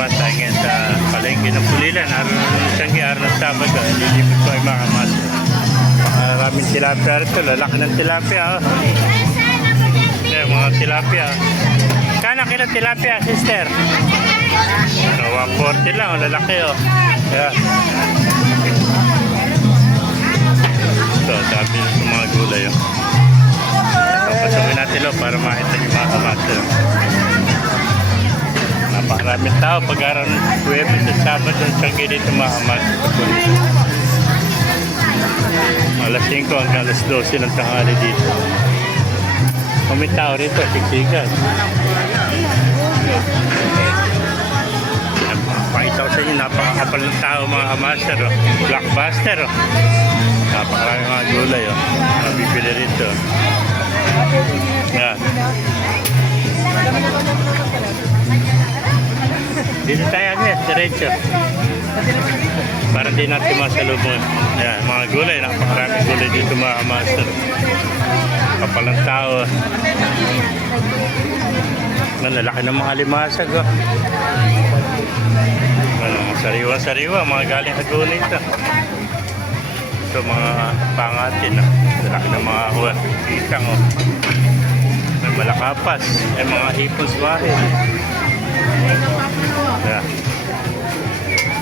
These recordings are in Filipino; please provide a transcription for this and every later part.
naman tayo ngayon sa palengke ng Pulilan. Araw ng Sanggi, araw ng Sabado. Lilipot ko ay mga master. Maraming tilapia rito. Lalaki ng tilapia. Oh. Yeah, mga tilapia. Kano kilo tilapia, sister? So, 140 lang. Lalaki oh. Yeah. So, sabi sa mga gulay oh. Papasukin natin oh, para makita niyo mga master. Napakaraming tao pag araw ng Huwebes at Sabado ang Sanggi dito mga master. Alas 5 hanggang alas 12 ng tanghali dito. Kung may tao rito, siksikan. Pakita ko sa inyo, napakakapal ng tao mga master. Oh. Blockbuster. Oh. Napakarami mga gulay. Oh. Mabibili rito. Yan. Dito tayo agad, diretso. Para di natin masalubong. Yan, mga gulay, napakaraming gulay dito mga master. Kapal ng tao. Lalaki ng mga limasag. Oh. Sariwa-sariwa, mga galing sa gulay ito. Ito mga pangatin. Oh. Lalaki ng mga isang. Oh. May malakapas. May mga hipos bahid. Yan.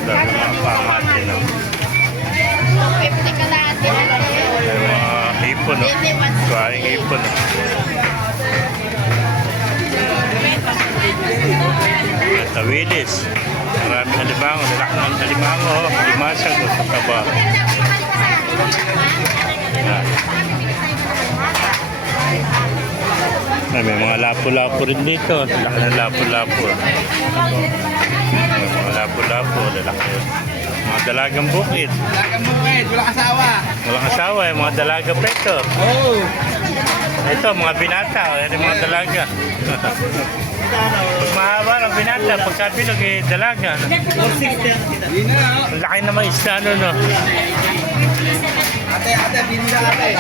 Dami mga pangatin. Oh. May mga hipon. Oh. Kuharing hipon. Oh. Tawilis. Maraming alimango. Lalaki ng alimango. Oh. Limasag. Oh. Sa taba. Yan. May mga lapo-lapo rin dito. Lalaki ng lapo-lapo. May mga lapo-lapo. Lalaki. Mga dalagang bukid. Dalagang bukid, walang asawa. Walang asawa. Mga dalaga pa ito. Oo. Ito, mga binata. Yan yung mga dalaga. Pag mahaba ng binata, pagkabilog eh, dalaga. Hindi na. Ang laki naman isda, ano, no? Ate, binila ate.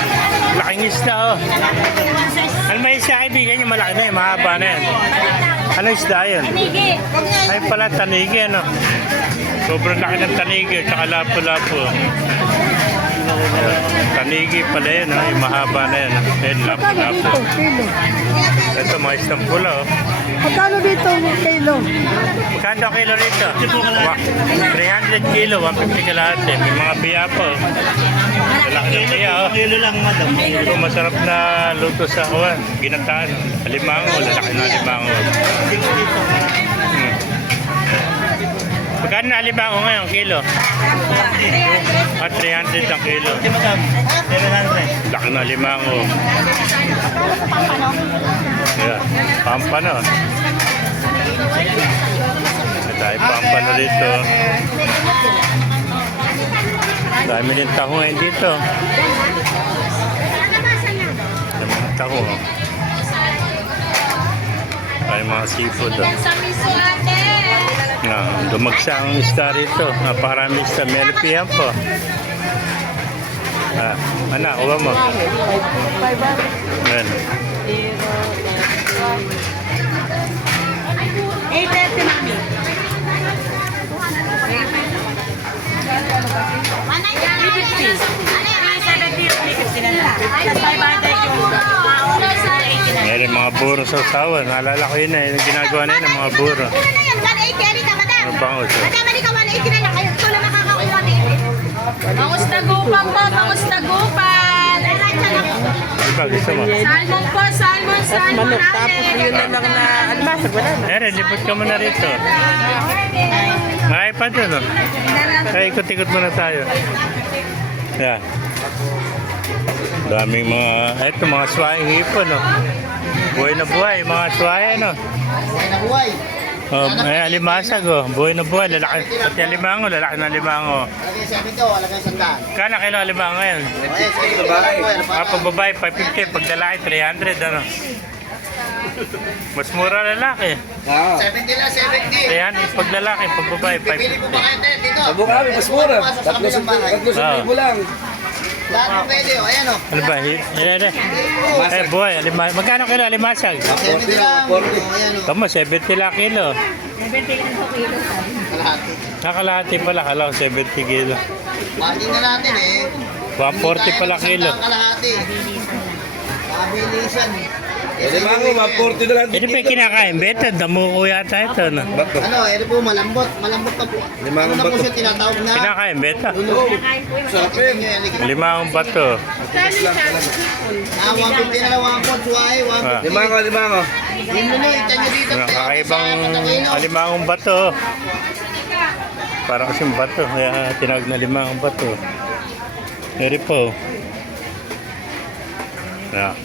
Laking isda, oh. Ano may isda, kaibigan niya? Malaki na yun, mahaba na yan. Ano isda yun? Ay pala, tanigi, ano? Sobrang laki ng tanigi, tsaka lapo-lapo. Tanigi pala yun, oh. Yung mahaba na yan. Ayun, lapo-lapo. Ito, mga isdang pula, oh. Magkano dito ng kilo? Magkano kilo rito? 300 kilo, 150 kalahati. May mga biya po. Malaki ng biya, oh. Kilo lang, madam. Ito, masarap na luto sa kuwan. Ginataan. Alimango, lalaki na alimango. Magkano na alimango ngayon, kilo? 300 ang kilo. Laki na alimango. Yeah, pampano. Tayo pampano dito. Dami din taho ngayon dito. Dami ng taho. Ay mga seafood. Dumagsa ang isda rito. Napakarami isda. Melipihan po. Anak, uwa mo. Ayan. 830 mami. Meron mga buro sa usawan. Naalala ko yun yung ginagawa na yun ng mga buro. Ang bangus. Pangustagupan po, pangustagupan. Ikaw, gusto mo? Salmon po, salmon Manok, tapos natin. yun na lang na almasag, wala na. Meron, lipot ka muna rito. May iPad yun, no? Kaya ikot-ikot muna tayo. Yan. Daming mga, eto mga swahing hipon, no? Buhay na buhay, mga swahe, no? Buhay na buhay. Oh, may alimasag, oh. Buhay na buhay, lalaki. Pati alimango, lalaki na alimango. Alagay 70, alagay 100. Kala kilo alimango ngayon? Okay, sige, babae. Pag babae, 550. Pag lalaki, 300, ano? Mas mura lalaki. 70 lang, 70. 300 pag lalaki, pag babae, Pipili po ba 550. kayo dito? Sa Bukawi, mas mura. 3,000 lang. Lahat mo pwede, o. Ayan, o. Ano ba? Yan. Eh, boy, magkano kilo alimasag? 70 lang. O, ayan, o. Tama, 70 lang kilo. Kalahati. Nakalahati pala, kala ko 70 kilo. Marking na natin, eh. 140 pala kilo. Kalahati. Mabilisan, eh. Mango, 140 na lang. Ito pa yung kinakain, beta, damo ko yata ito. No? Ano, ito po, malambot. Malambot pa po. Limang Ano na po bato. siya tinatawag na? Kinakain, beta. Sarap yun. 5 bato. 150 na lang, 1 pot, suwahe, 150. Limango. Yun mo no, ityan nyo dito. Kakaibang alimangong bato. Parang kasing bato, kaya tinawag na limangong bato. Eri po. Yeah.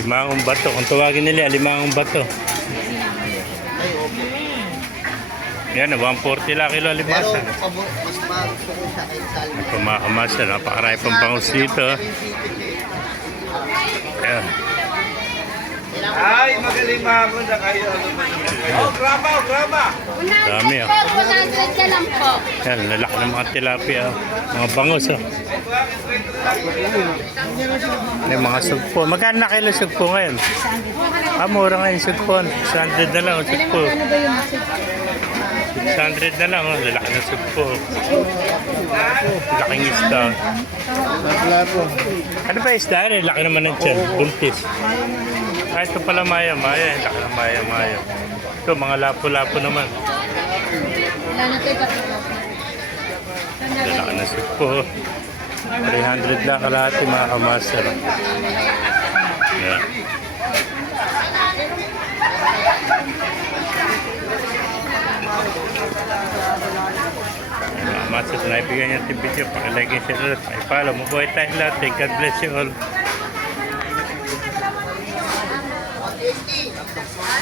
Limangong bato. Kung tawagin nila, limangong bato. Yan, 140 lang kilo Pero, alimasa. mas gusto ko siya kay Salma. Pumakamasa, napakarami pang bangus dito. Ayan. Ay, magaling mango na kayo. Oh, graba. Dami ah. 100 ka lang po. Yan, lalaki ng mga tilapia. Mga bangus oh. May mga sugpo. Magkano na kilo sugpo ngayon? Mura ngayon sugpo. 600 na lang ang sugpo. 600 na lang oh. Lalaki ng sugpo. Laking isda. Ano ba isda? Laki naman ng tiyan. Buntis. Ah, ito pala maya-maya. Laki ng maya-maya. Ito, mga lapo-lapo naman. Lalaki na sugpo. 300 lang kalahati mga kamaster. Yeah. Mga kamaster, naibigyan niya yung video. Pakilagay siya ulit. Pakipalo. Mabuhay tayo lahat. God bless you all.